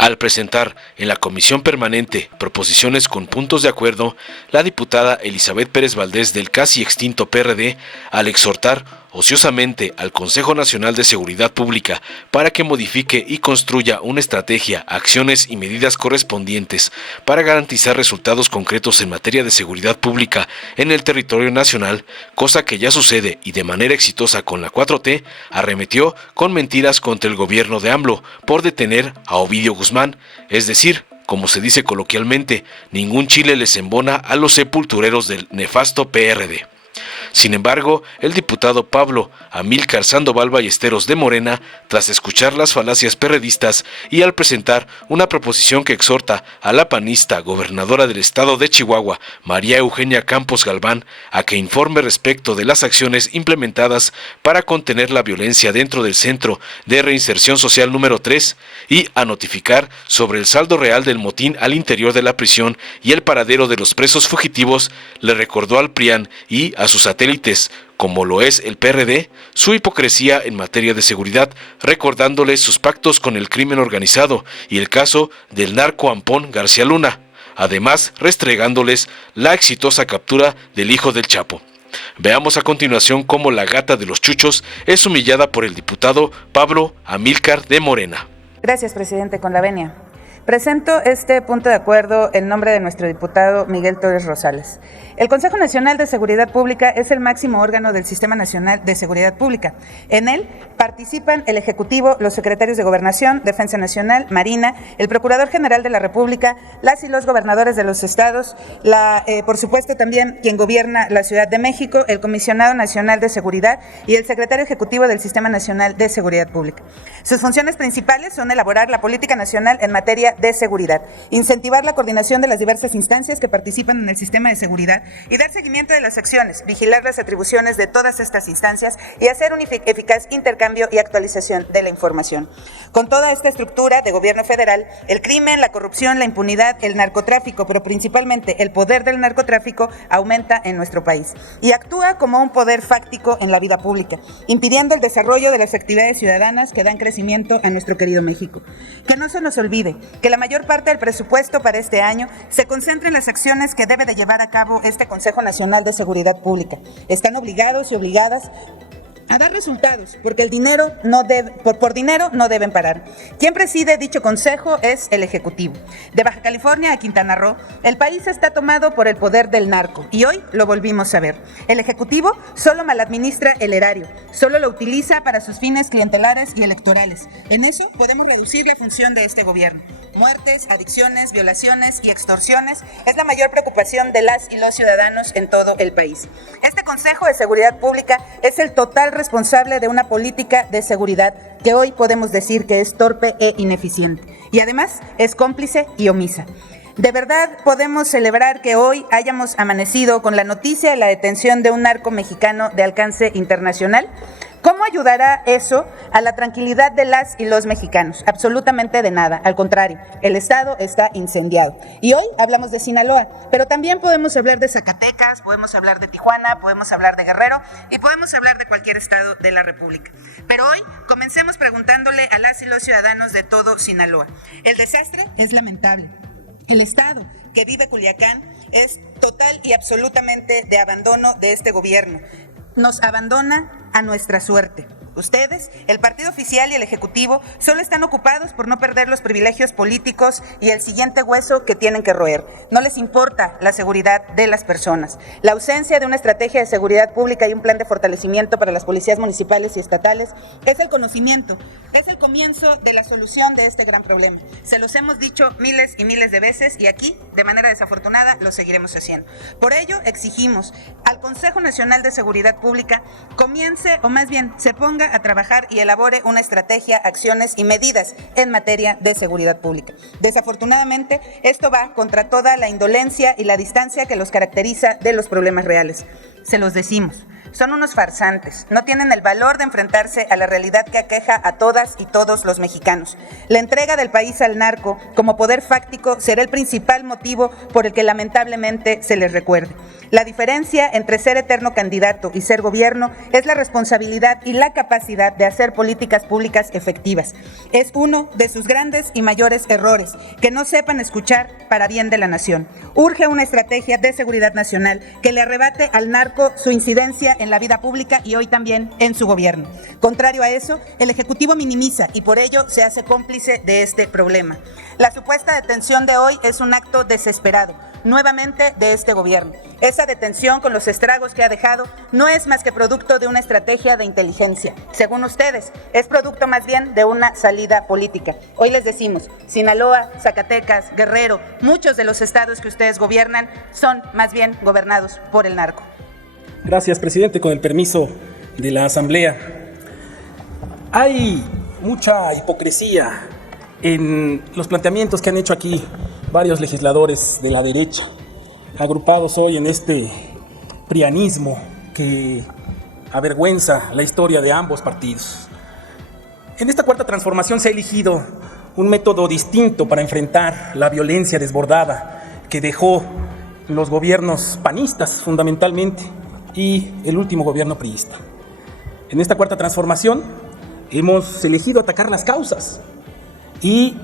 Al presentar en la Comisión Permanente proposiciones con puntos de acuerdo, la diputada Elizabeth Pérez Valdés del casi extinto PRD, al exhortar ociosamente al Consejo Nacional de Seguridad Pública para que modifique y construya una estrategia, acciones y medidas correspondientes para garantizar resultados concretos en materia de seguridad pública en el territorio nacional, cosa que ya sucede y de manera exitosa con la 4T, arremetió con mentiras contra el gobierno de AMLO por detener a Ovidio Guzmán, es decir, como se dice coloquialmente, ningún chile les embona a los sepultureros del nefasto PRD. Sin embargo, el diputado Pablo Amílcar Sandoval Ballesteros de Morena, tras escuchar las falacias perredistas y al presentar una proposición que exhorta a la panista gobernadora del estado de Chihuahua, María Eugenia Campos Galván, a que informe respecto de las acciones implementadas para contener la violencia dentro del Centro de Reinserción Social número 3 y a notificar sobre el saldo real del motín al interior de la prisión y el paradero de los presos fugitivos, le recordó al PRIAN y a sus satélites, como lo es el PRD, su hipocresía en materia de seguridad, recordándoles sus pactos con el crimen organizado y el caso del narco Ampón García Luna, además restregándoles la exitosa captura del hijo del Chapo. Veamos a continuación cómo la gata de los chuchos es humillada por el diputado Pablo Amílcar de Morena. Gracias, presidente, con la venia. Presento este punto de acuerdo en nombre de nuestro diputado Miguel Torres Rosales. El Consejo Nacional de Seguridad Pública es el máximo órgano del Sistema Nacional de Seguridad Pública. En él participan el Ejecutivo, los secretarios de Gobernación, Defensa Nacional, Marina, el Procurador General de la República, las y los gobernadores de los estados, por supuesto también quien gobierna la Ciudad de México, el Comisionado Nacional de Seguridad y el Secretario Ejecutivo del Sistema Nacional de Seguridad Pública. Sus funciones principales son elaborar la política nacional en materia de seguridad, incentivar la coordinación de las diversas instancias que participan en el sistema de seguridad y dar seguimiento de las acciones, vigilar las atribuciones de todas estas instancias y hacer un eficaz intercambio y actualización de la información. Con toda esta estructura de gobierno federal, el crimen, la corrupción, la impunidad, el narcotráfico, pero principalmente el poder del narcotráfico aumenta en nuestro país y actúa como un poder fáctico en la vida pública, impidiendo el desarrollo de las actividades ciudadanas que dan crecimiento a nuestro querido México. Que no se nos olvide que la mayor parte del presupuesto para este año se concentra en las acciones que debe de llevar a cabo este Consejo Nacional de Seguridad Pública. Están obligados y obligadas a dar resultados, porque el dinero por dinero no deben parar. Quien preside dicho consejo es el Ejecutivo. De Baja California a Quintana Roo, el país está tomado por el poder del narco y hoy lo volvimos a ver. El Ejecutivo solo maladministra el erario, solo lo utiliza para sus fines clientelares y electorales. En eso podemos reducir la función de este gobierno. Muertes, adicciones, violaciones y extorsiones es la mayor preocupación de las y los ciudadanos en todo el país. Este Consejo de Seguridad Pública es el total responsable de una política de seguridad que hoy podemos decir que es torpe e ineficiente y además es cómplice y omisa. ¿De verdad podemos celebrar que hoy hayamos amanecido con la noticia de la detención de un narco mexicano de alcance internacional? ¿Cómo ayudará eso a la tranquilidad de las y los mexicanos? Absolutamente de nada, al contrario, el estado está incendiado. Y hoy hablamos de Sinaloa, pero también podemos hablar de Zacatecas, podemos hablar de Tijuana, podemos hablar de Guerrero y podemos hablar de cualquier estado de la República. Pero hoy comencemos preguntándole a las y los ciudadanos de todo Sinaloa. El desastre es lamentable. El estado que vive Culiacán es total y absolutamente de abandono de este gobierno. Nos abandona a nuestra suerte. Ustedes, el partido oficial y el ejecutivo, solo están ocupados por no perder los privilegios políticos y el siguiente hueso que tienen que roer. No les importa la seguridad de las personas. La ausencia de una estrategia de seguridad pública y un plan de fortalecimiento para las policías municipales y estatales es el conocimiento, es el comienzo de la solución de este gran problema. Se los hemos dicho miles y miles de veces y aquí, de manera desafortunada, lo seguiremos haciendo. Por ello, exigimos al Consejo Nacional de Seguridad Pública comience, o más bien, se ponga a trabajar y elabore una estrategia, acciones y medidas en materia de seguridad pública. Desafortunadamente, esto va contra toda la indolencia y la distancia que los caracteriza de los problemas reales. Se los decimos. Son unos farsantes, no tienen el valor de enfrentarse a la realidad que aqueja a todas y todos los mexicanos. La entrega del país al narco como poder fáctico será el principal motivo por el que lamentablemente se les recuerde. La diferencia entre ser eterno candidato y ser gobierno es la responsabilidad y la capacidad de hacer políticas públicas efectivas. Es uno de sus grandes y mayores errores, que no sepan escuchar para bien de la nación. Urge una estrategia de seguridad nacional que le arrebate al narco su incidencia en la vida pública y hoy también en su gobierno. Contrario a eso, el Ejecutivo minimiza y por ello se hace cómplice de este problema. La supuesta detención de hoy es un acto desesperado, nuevamente de este gobierno. Esa detención, con los estragos que ha dejado, no es más que producto de una estrategia de inteligencia. Según ustedes, es producto más bien de una salida política. Hoy les decimos, Sinaloa, Zacatecas, Guerrero, muchos de los estados que ustedes gobiernan son más bien gobernados por el narco. Gracias, presidente. Con el permiso de la Asamblea. Hay mucha hipocresía en los planteamientos que han hecho aquí varios legisladores de la derecha, agrupados hoy en este prianismo que avergüenza la historia de ambos partidos. En esta cuarta transformación se ha elegido un método distinto para enfrentar la violencia desbordada que dejó los gobiernos panistas fundamentalmente y el último gobierno priista. En esta cuarta transformación hemos elegido atacar las causas y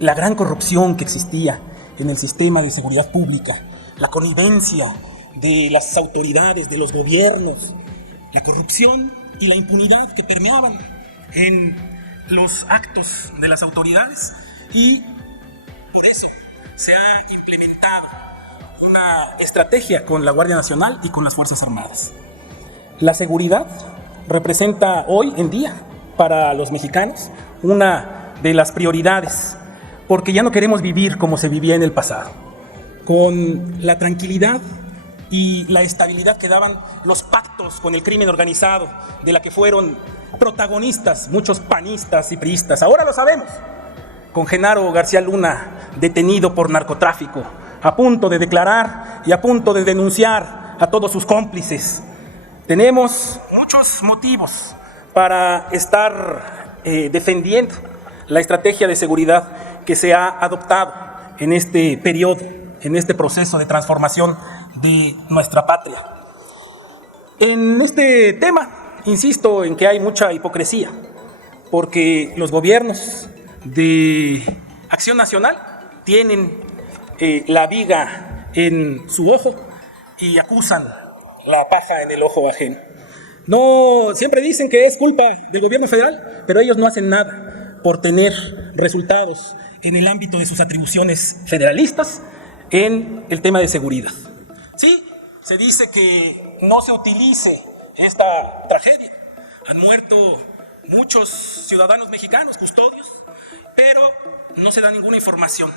la gran corrupción que existía en el sistema de seguridad pública, la connivencia de las autoridades, de los gobiernos, la corrupción y la impunidad que permeaban en los actos de las autoridades, y por eso se ha implementado una estrategia con la Guardia Nacional y con las Fuerzas Armadas. La seguridad representa hoy en día para los mexicanos una de las prioridades, porque ya no queremos vivir como se vivía en el pasado, con la tranquilidad y la estabilidad que daban los pactos con el crimen organizado, de la que fueron protagonistas muchos panistas y priistas. Ahora lo sabemos, con Genaro García Luna detenido por narcotráfico, a punto de declarar y a punto de denunciar a todos sus cómplices. Tenemos muchos motivos para estar defendiendo la estrategia de seguridad que se ha adoptado en este periodo, en este proceso de transformación de nuestra patria. En este tema, insisto en que hay mucha hipocresía, porque los gobiernos de Acción Nacional tienen la viga en su ojo y acusan la paja en el ojo ajeno. No, siempre dicen que es culpa del gobierno federal, pero ellos no hacen nada por tener resultados en el ámbito de sus atribuciones federalistas en el tema de seguridad. Sí, se dice que no se utilice esta tragedia. Han muerto muchos ciudadanos mexicanos, custodios, pero no se da ninguna información.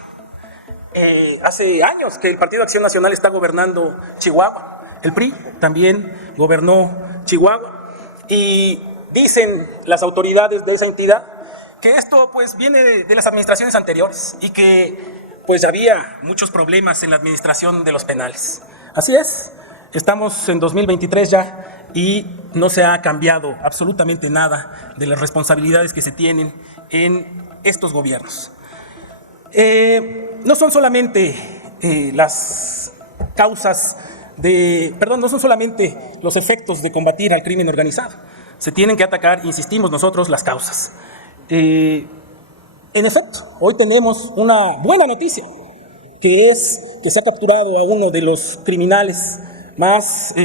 Hace años que el Partido Acción Nacional está gobernando Chihuahua. El PRI también gobernó Chihuahua. Y dicen las autoridades de esa entidad que esto pues viene de las administraciones anteriores y que pues había muchos problemas en la administración de los penales. Así es, estamos en 2023 ya y no se ha cambiado absolutamente nada de las responsabilidades que se tienen en estos gobiernos. No son solamente las causas no son solamente los efectos de combatir al crimen organizado. Se tienen que atacar, insistimos nosotros, las causas. En efecto, hoy tenemos una buena noticia, que es que se ha capturado a uno de los criminales más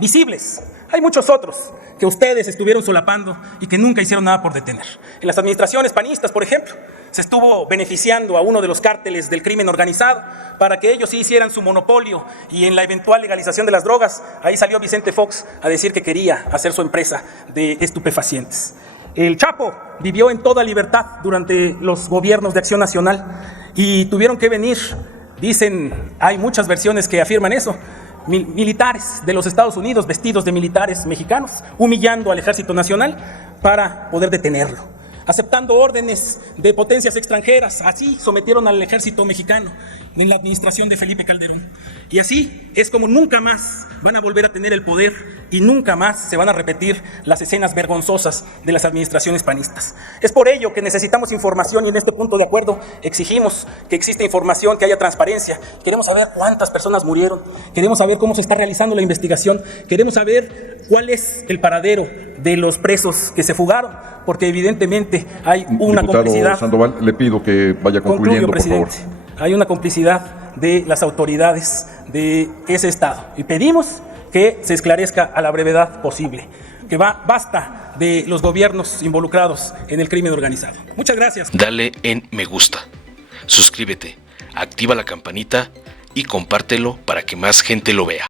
visibles. Hay muchos otros que ustedes estuvieron solapando y que nunca hicieron nada por detener. En las administraciones panistas, por ejemplo, se estuvo beneficiando a uno de los cárteles del crimen organizado para que ellos sí hicieran su monopolio, y en la eventual legalización de las drogas, ahí salió Vicente Fox a decir que quería hacer su empresa de estupefacientes. El Chapo vivió en toda libertad durante los gobiernos de Acción Nacional y tuvieron que venir, dicen, hay muchas versiones que afirman eso, militares de los Estados Unidos vestidos de militares mexicanos, humillando al Ejército Nacional para poder detenerlo, aceptando órdenes de potencias extranjeras. Así sometieron al ejército mexicano en la administración de Felipe Calderón. Y así es como nunca más van a volver a tener el poder y nunca más se van a repetir las escenas vergonzosas de las administraciones panistas. Es por ello que necesitamos información y en este punto de acuerdo exigimos que exista información, que haya transparencia. Queremos saber cuántas personas murieron, queremos saber cómo se está realizando la investigación, queremos saber cuál es el paradero de los presos que se fugaron, porque evidentemente hay una Diputado complicidad. Sandoval, le pido que vaya concluyendo, por favor. Hay una complicidad de las autoridades de ese estado y pedimos que se esclarezca a la brevedad posible, que basta de los gobiernos involucrados en el crimen organizado. Muchas gracias. Dale en me gusta, suscríbete, activa la campanita y compártelo para que más gente lo vea.